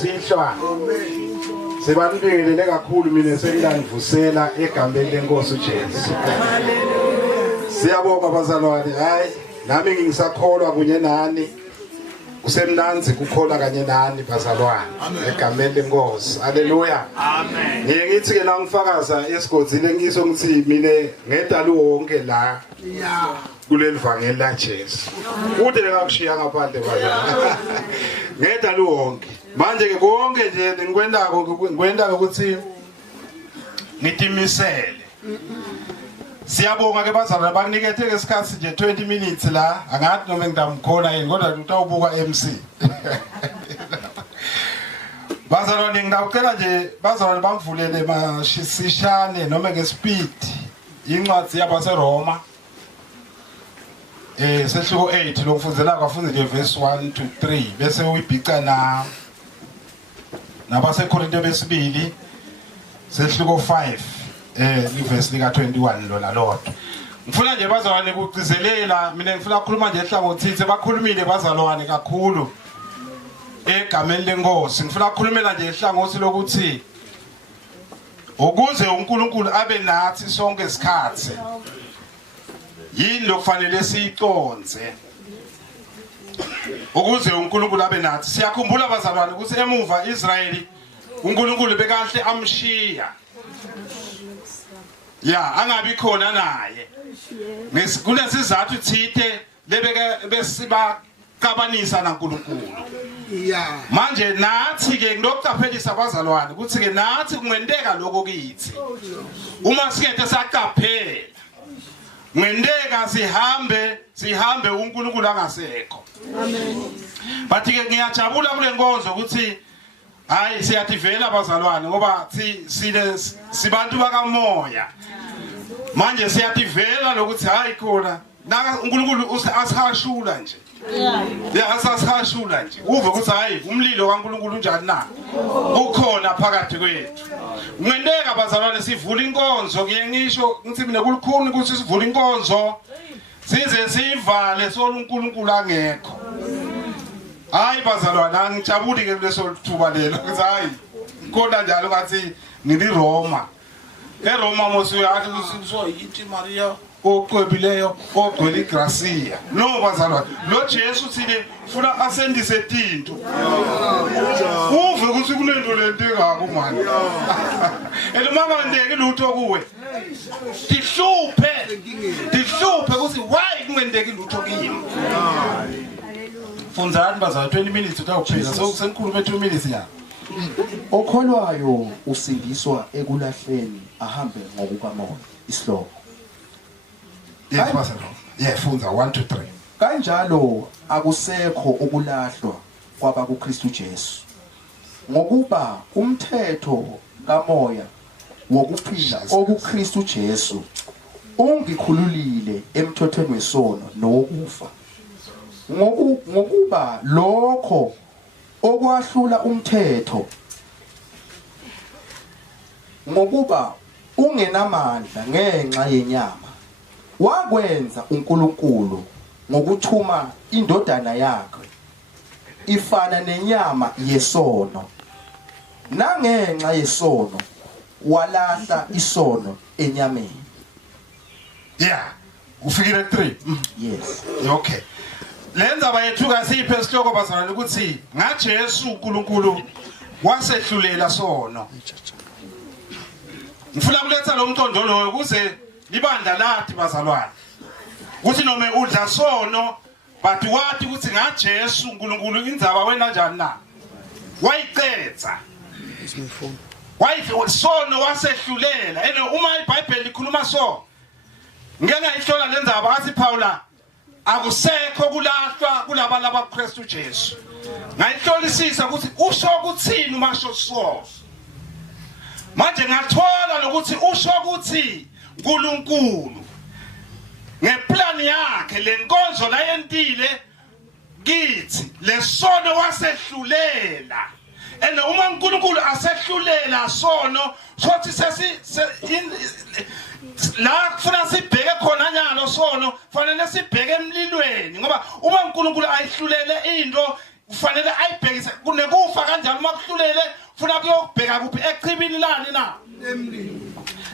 sihlwa sebambingelele kakhulu mina sengilangivusela egameni lenkosi uJesu. Siyabonga bazalwane, hayi nami ngisakholwa kunye nani. Kusemnanzi kukholwa kanye nani bazalwane egameni lenkosi. Haleluya. Amen. Ngiyithi ke la ngifakaza esigodini ngiso ngithi mina ngedala wonke la. Yeah. Kuleli vangeli la Jesu. Kude ngakushiya ngaphandle bazalwane. Ngedala wonke. Manje ke konke nje ngikwenda ukuthi ngitimisele. Siyabonga ke bazalwane bakunikethe ngesikhathi nje 20 minutes la angathi noma ngidamkhona yini kodwa utawubuka MC. Bazalwane ngidawucela nje bazalwane bangivulele masishane noma ngespeed incwadi yabase Roma sehluko 8 lokufundela kwafunde nje verse 1 to 3 bese uyibhica nabase Korinte besibili sehluko 5 iverse lika 21 lona lodwa. Ngifuna nje bazalwane ukugcizelela mina ngifuna ukukhuluma nje ehlangothini bakhulumile bazalwane kakhulu egameni lenkosi. Ngifuna ukukhulumela nje ehlangothi lokuthi ukuze uNkulunkulu abe nathi sonke isikhathi yini lokufanele siyiconze ukuze uNkulunkulu abe nathi. Siyakhumbula bazalwane ukuthi emuva Israyeli uNkulunkulu bekahle amshiya ya angabi khona naye kulesizathu thithe lebeke besibakabanisa naNkulunkulu. Yeah. Manje nathi ke nginokuqaphelisa abazalwane ukuthi ke nathi kungenteka lokho kithi uma sikhethe saqaphela ngenteka sihambe uNkulunkulu angasekho. Amen. Bathi ke ngiyajabula kule nkonzo ukuthi hayi siyativela abazalwane ngoba sibantu bakamoya. Manje siyativela lokuthi hayi khona uNkulunkulu asihashula nje. Yeah, asihashula nje. Uve ukuthi hayi umlilo kaNkulunkulu unjani na? Ukhona phakathi kwethu. Ngenteka abazalwane sivula inkonzo ngisho ngithi mina kulukhuni ukuthi sivula inkonzo size sivale sona uNkulunkulu angekho. Hayi bazalwane angijabuli ke leso thuba lelo ukuthi hayi kodwa njalo ngathi ngili Roma. ERoma mosuyathi usiso yithi Maria oqwebileyo ogcwele igracia. No bazalwane lo Jesu sile funa asendise tinto. Uve ukuthi kunento lento engako manje. Elumangandeki lutho kuwe. Dihluphe ukuthi why kungendeki lutho kimi. Funzani bazalwane 20 minutes utawuphela sekukhuluma 2 minutes ya. Okholwayo usindiswa ekulahleni ahambe ngokukamoya isihloko. Yes bazalwane. Yeah funza 1 to 3. Kanjalo akusekho ukulahlwa kwaba kuKristu Jesu. Ngokuba umthetho kamoya wokuphila okuKristu Jesu ungikhululile emthethweni wesono nokufa. Ngokuba lokho okwahlula umthetho ngokuba ungenamandla ngenxa yenyama wakwenza uNkulunkulu ngokuthuma indodana yakhe ifana nenyama yesono nangenxa yesono walahla isono enyameni. Yeah ufikile 3. Yes. Okay. Lenza bayethuka siphe isihloko bazalwane ukuthi ngaJesu uNkulunkulu wasehlulela sono. Ngifuna ukuletha lo mqondo lo ukuze libandla lathi bazalwane. Ukuthi noma udla sono but wathi ukuthi ngaJesu uNkulunkulu indzaba wena kanjani na? Wayiqedza. Wayithi sono wasehlulela. Ene uma iBhayibheli likhuluma so ngeke ngayihlola lendaba athi Paula akusekho kulahlwa kulaba labaKristu Jesu. Ngayihlolisisa ukuthi usho ukuthini umasho so. Manje ngathola lokuthi usho ukuthi uNkulunkulu ngeplan yakhe lenkonzo la yentile kithi lesono wasehlulela. Ene uma uNkulunkulu asehlulela sono sothi la kufuna sibheke khona nyalo sono fanele sibheke emlilweni ngoba uma uNkulunkulu ayihlulele into kufanele ayibhekise kunekufa kanjalo makuhlulele ufuna kuyobheka kuphi echibini lani na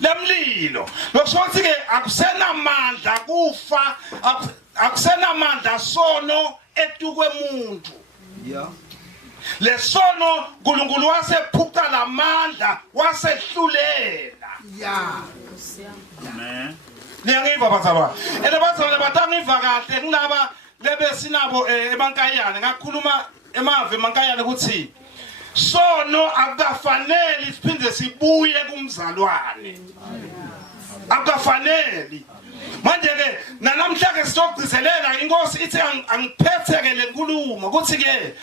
lemlilo lokuthi ke akusenamandla kufa akusenamandla sono etukwe umuntu lesono uNkulunkulu wasephuca lamandla wasehlulela amen niyangiva bazalwane elebazalwane batangiva kahle ngilaba lebesinabo emankayane ngakhuluma emave emankayane ukuthi sono akufanele siphinde sibuye kumzalwane akufanele manje ke namhla ke sizogcizelela inkosi ithi angiphetheke lenkulumo ukuthi ke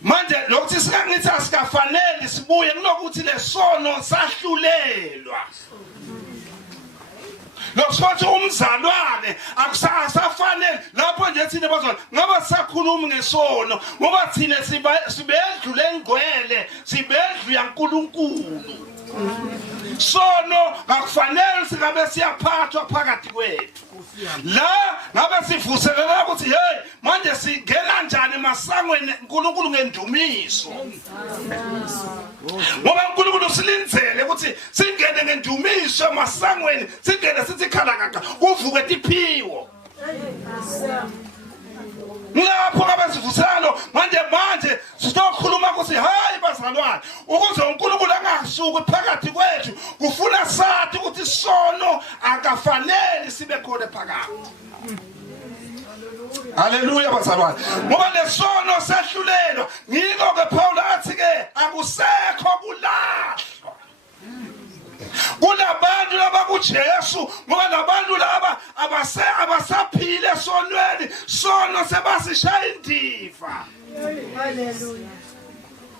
manje lokuthi sikangithi asikafanele sibuye kunokuthi lesono sahlulelwa lokuthi umzalwane akusafanele lapho nje thina bazalwane ngaba sisakhuluma ngesono ngoba thina sibedlule engcwele sibedlu yaNkulunkulu sono akufanele singabe siyaphathwa phakathi kwethu la ngabe sivuselela ukuthi hey manje singena kanjani emasangweni uNkulunkulu ngendumiso ngoba uNkulunkulu silindzele ukuthi singene ngendumiso emasangweni singene sithi khala kaka kuvuke tiphiwo lapho ngabe sivuselo manje sizokhuluma ukuthi hayi bazalwane ukuze uNkulunkulu angasuki phakathi kwethu kufuna sathi ukuthi sono akafanele sibe khona phakathi haleluya bazalwane ngoba lesono sehlulelwa ngiko ke Paul athi ke akusekho kulahlwa kulabantu laba kuJesu ngoba labantu laba abasaphile sonweni sono sebasishaya indiva haleluya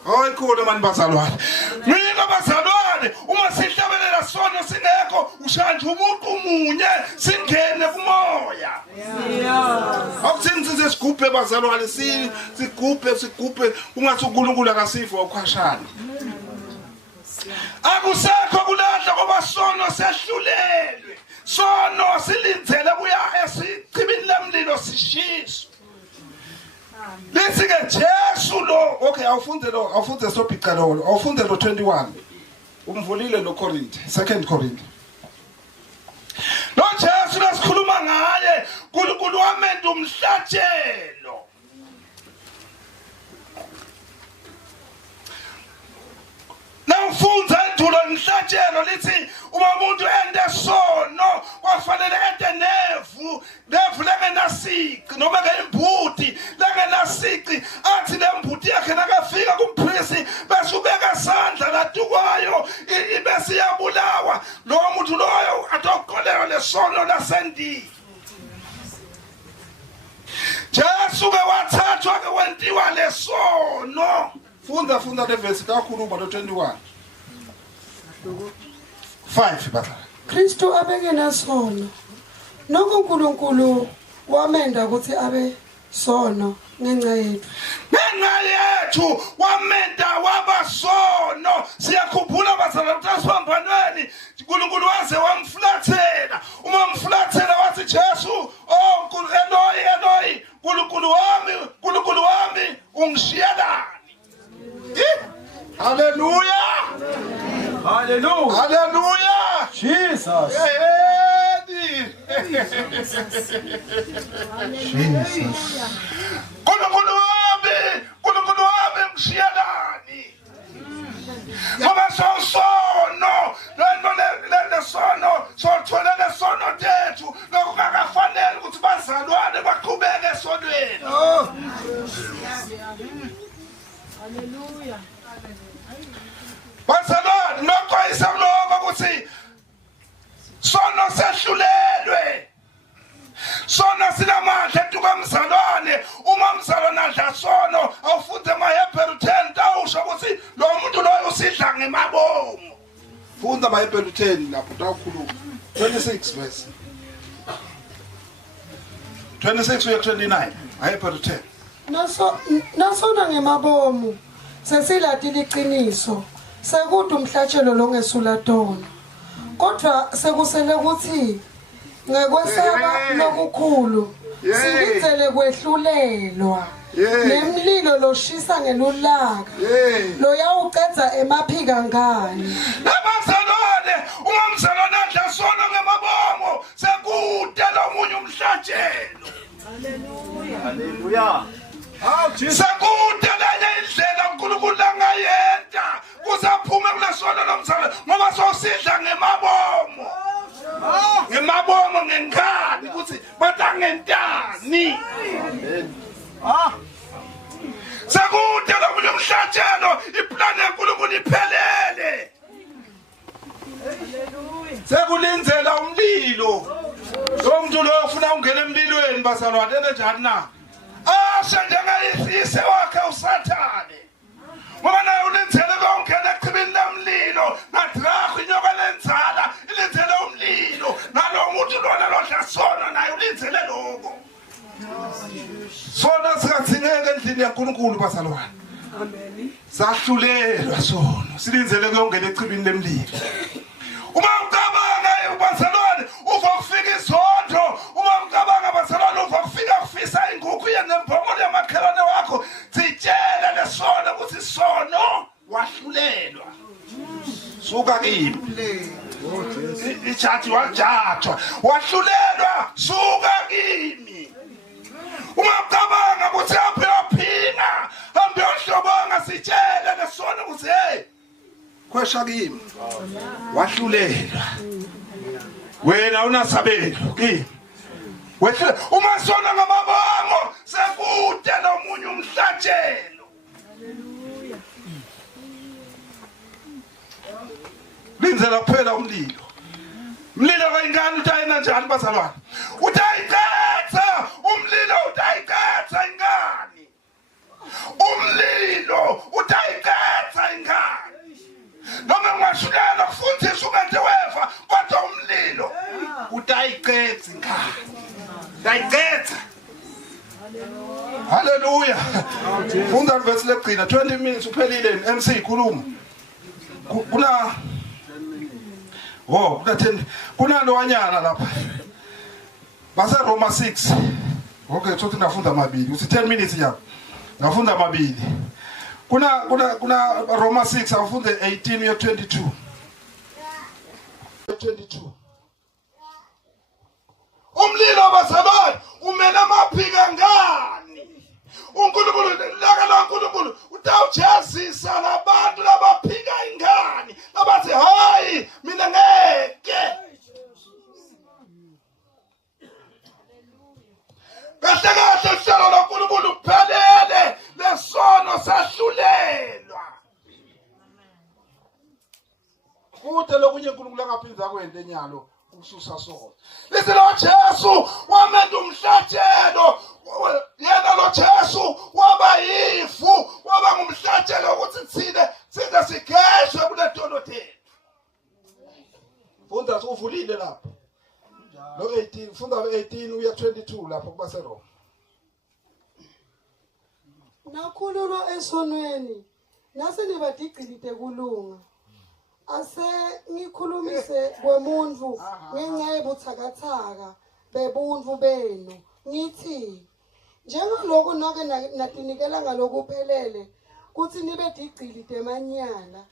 hoy khona mani bazalwane mina bazalwane uma sihlabelela sono singekho ushanje umuntu munye singene kumoya akusinze sigubhe bazalwane sigubhe ungathi uNkulunkulu akasifo ukhashana akusekho kulahla ngoba sono sehlulelwe sono silindzele kuya esichibini lemlilo sishiswe lithi ke Jesu lo okay awufunde sopica lo awufunde lo 21 umvulile lo Korinthe 2 Korinthe lo Jesu lasikhuluma ngaye uNkulunkulu wamenda umhlatshelo nawufunza indulo imhlatshelo lithi uma umuntu ende sono kwafanele ende nevu lengenasiqi noma ngembuti lengenasiqi athi lembuti yakhe nakafika kumphristi bese ubeka isandla latukwayo ibese yabulawa lo muntu loyo atoqolewa lesono lasendi Jesu ke wathathwa ke wentiwa lesono funda le verse kakhuluma lo 21 5 batha Kristu abeke nasono noko uNkulunkulu wamenda ukuthi abe sono ngenxa yethu wamenda wabasono siyakhumbula bazalwane tasibambanweni uNkulunkulu waze wamflathela uma mflathela wathi Jesu oh Eloi uNkulunkulu wami ungishiyelani Hallelujah. Hallelujah. Hallelujah. Jesus. Jesus. UNkulunkulu wami ngishiyelani. Ngoba sono le sono sothola le sono tethu lokungakafanele ukuthi bazalwane baqhubeke esonweni. Hallelujah. Bazalwane lokho isamloko ukuthi sono sehlulelwe. Sono sinamandla etukamzalwane uma umzalwane adla sono awufunde eMahebheru 10 tawusho ukuthi lo muntu loyo usidla ngemabomo. Funda eMahebheru 10 lapho tawukhuluma 26 verse 26 uya 29 eMahebheru 10. Nasona ngemabomu sesilatile iqiniso sekude umhlatshelo lo ngesulatona kodwa sekusele ukuthi ngekwesaba lokukhulu silindele kwehlulelwa nemlilo loshisa ngelulaka lo yawuqedza emaphika ngani Nabazalwane umamzalwane adla sona ngemabomo sekude lomunye umhlatshelo. Hallelujah. Sekude lenye indlela uNkulunkulu angayenda kuzaphume kulesona lomzalwane ngoba sosidla ngemabomo. Ngemabomo ngengani ukuthi batangentani. Sekude lomunye umhlatshelo iplan yeNkulunkulu iphelele. Sekulinzela umlilo. Lo muntu lo ufuna ungena emlilweni bazalwane enjani na? Ashe njengayise wakhe uSathane. Ngoba naye ulinzele kongena echibini lomlilo, nadragu inyoka lenzala, ilinzele umlilo. Nalo muntu lona lodla sona naye ulinzele lokho. Sona singathingeke endlini yaNkulunkulu bazalwane. Amen. Sahlulelwa sona. Silinzele kongena echibini lemlilo. Uma ucabanga bazalwane uvokufika isonto, uma ucabanga bazalwane uvokufika kufisa ingukhu yenembomo yamakhelwane wakho, sitshele lesona ukuthi sono wahlulelwa. Suka kimi. Ichathi wajatshwa. Wahlulelwa suka kimi. Uma ucabanga ukuthi aphe yaphina, hambe yohlobonga sitshele lesona ukuthi hey kwesha kimi wahlulelwa wena unasabelo kimi wehle uma sona ngamabango sekude nomunye umhlatshelo. Haleluya. Linzela kuphela umlilo kayingani utayina njani bazalwane utayiqetha umlilo utayiqetha ingani umlilo utayiqetha ingani noma ungashukela kufundisa ungathi wefa kodwa umlilo utayiqetha ingani utayiqetha. Haleluya. Funda verse legcina 20 minutes uphelile MC khuluma kuna kuna lowanyana lapha base Roma 6. Okay sothi ngafunda amabili uthi 10 minutes yabo ngafunda amabili kuna Roma 6 afunde 18 ya 22 umlilo bazalwane umena amaphika ngani uNkulunkulu la uNkulunkulu utawujezisa labantu labaphika ingani abathi hayi mina ngeke kahle uhlelo loNkulunkulu kuphelele lesono sahlulelwa kude lokunye uNkulunkulu angaphinza kwente enyalo ukususa sona lesi lo Jesu wamenda umhlatshelo yena lo Jesu waba yifu waba ngumhlatshelo ukuthi thine sigeshwe kule dono lethu. Funda uvulile lapho lo 18 funda 18 uya 22 lapho kuba seRoma. nakhululwa esonweni nase nibadigcilite kulunga ase ngikhulumise kwemuntu ngenxa yebuthakathaka bebuntu benu ngithi njengaloko nake natinikela ngalokuphelele kuthi nibe digcilite manyala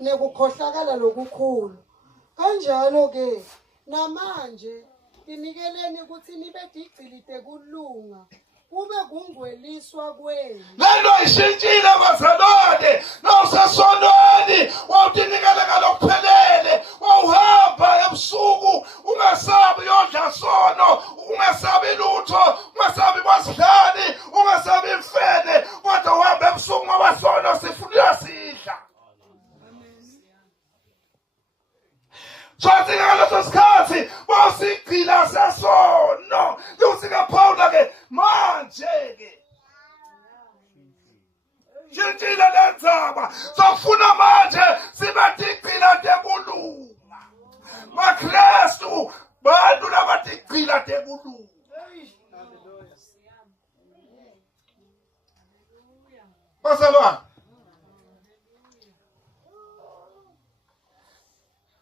nekukhohlakala lokukhulu kanjalo ke namanje tinikeleni ukuthi nibe digcilite kulunga kube kungweliswa kwenu. Lento ishintshile bazalwane nosesonweni wawutinikele ngalokuphelele wawuhamba ebusuku ungasabi yodla sono ungasabi lutho ungasabi kwasidlani ungasabi imfene kodwa uhamba ebusuku ngoba sono sifuna sidla. Sothi ngaleso sikhathi bosigcila sesono lusika Paula ke manje ke shintshile lenzaba sofuna manje sibatigcila tekulunga maKristu bantu labatigcila tekulunga. Bazalwane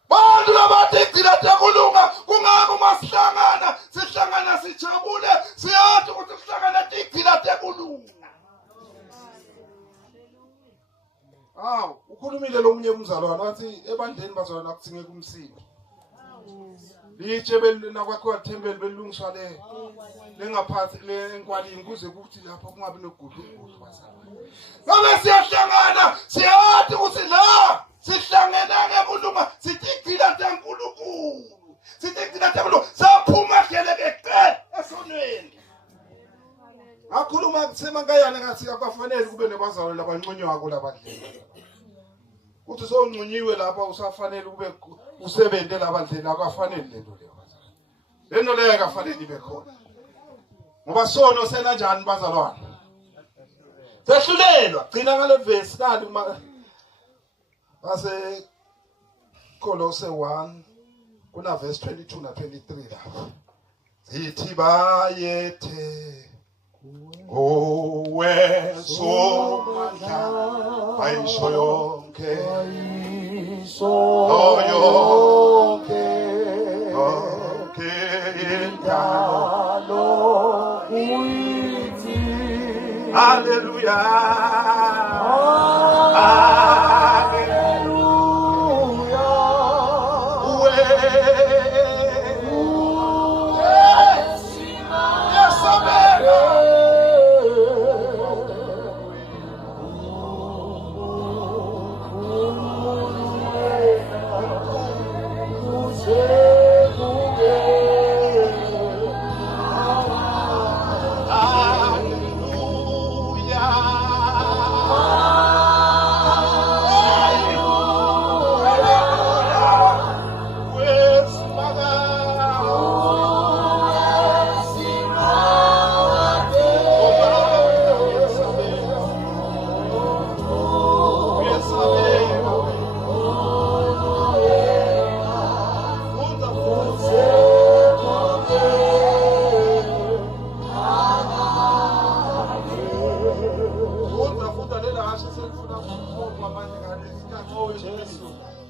bantu labatigcila tekulunga kungako masihlangana sihlangana sijabule siyathi ukuthi sihlangana tigcila tekulunga. Hawu, ukhulumile lo munye umzalwane wathi ebandleni bazalwana kuthingeka umsiko. Litshe belina kwakho wathembele belungiswa le. Lengaphathi le enkwalini kuze kuthi lapha kungabi nogudu bazalwane. Ngoba siyahlangana, siyathi ukuthi la sihlangena ngenkulumo, sitigcina tenkulunkulu. Sitigcina tenkulunkulu, saphuma geleke esonweni. Ngakhuluma kuthema ngayana ngathi akufanele kube nebazalwane labanconywako labadlela. Uthi sowunqunyiwe lapha usafanele kube usebenze labadlela akufanele lento leyo bazalwane. Lento leyo akafanele ibe khona. Ngoba sono sena njani bazalwane? Sehlulelwa gcina ngale verse kanti base Kolose 1 kuna verse 22 na 23 lapha. Zithi bayethe owesomandla ayisho yonke indalo uyithi hallelujah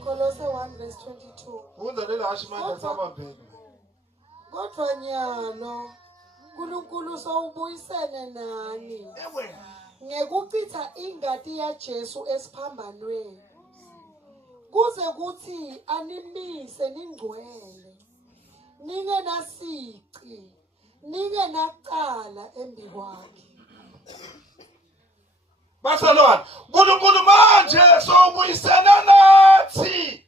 Kolose 1 verse 22. Kodwa nyalo uNkulunkulu sowubuyisene nani ngekuchitha ingati yaJesu esiphambanweni kuze kuthi animise ningcwele ningenasici ningenacala embi kwakhe. Bazalwane, uNkulunkulu manje sowubuyisena nathi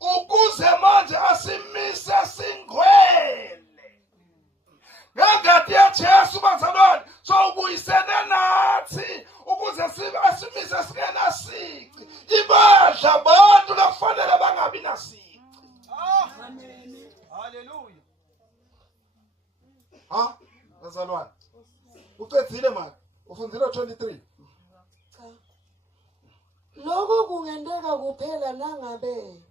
ukuze manje asimise singcwele. Ngengati yaJesu bazalwane, sowubuyisena nathi ukuze asimise singenasici. Ibandla abantu lakufanele bangabi nasici. Amen. Hallelujah. Bazalwane. Uqedile manje. Ufundile 23. Lokho kungendeka kuphela nangabe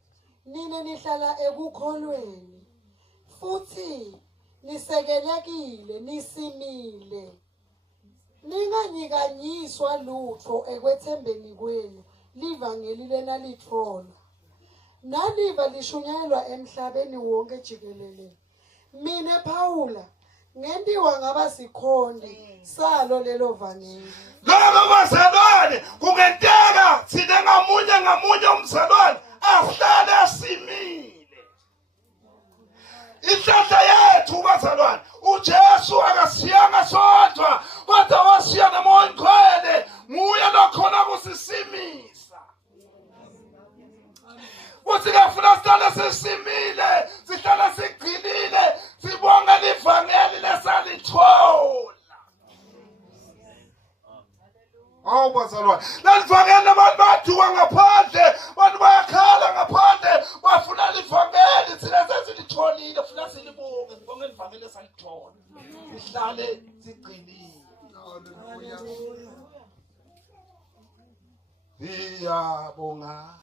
nina nihlala ekukholweni futhi nisekelekile nisimile ninganyikanyiswa lutho ekwethembeni kwenu livangeli lenalithola naliva lishunyelwa emhlabeni wonke jikelele. Mina Phawula ngendiwa ngaba sikhonde salo lelo vangeli. Lokho bazalwane kungendeka thina ngamunye umzalwane ahlale asimile. Inhlanhla yethu bazalwane uJesu akasiyanga sodwa kodwa wasiya nomoya ngcwele nguye lokhona kusisimisa. Uthi ngafuna sihlale sisimile sihlale sigcinile sibonga livangeli lesalithola. Awu bazalwane, lalivangeli abantu baduka ngaphandle, abantu bayakhala ngaphandle, bafuna livangeli thina sesilitholile, funa silibonge, ngibonge livangeli esalithola. Sihlale sigcinile. Hallelujah. Siyabonga.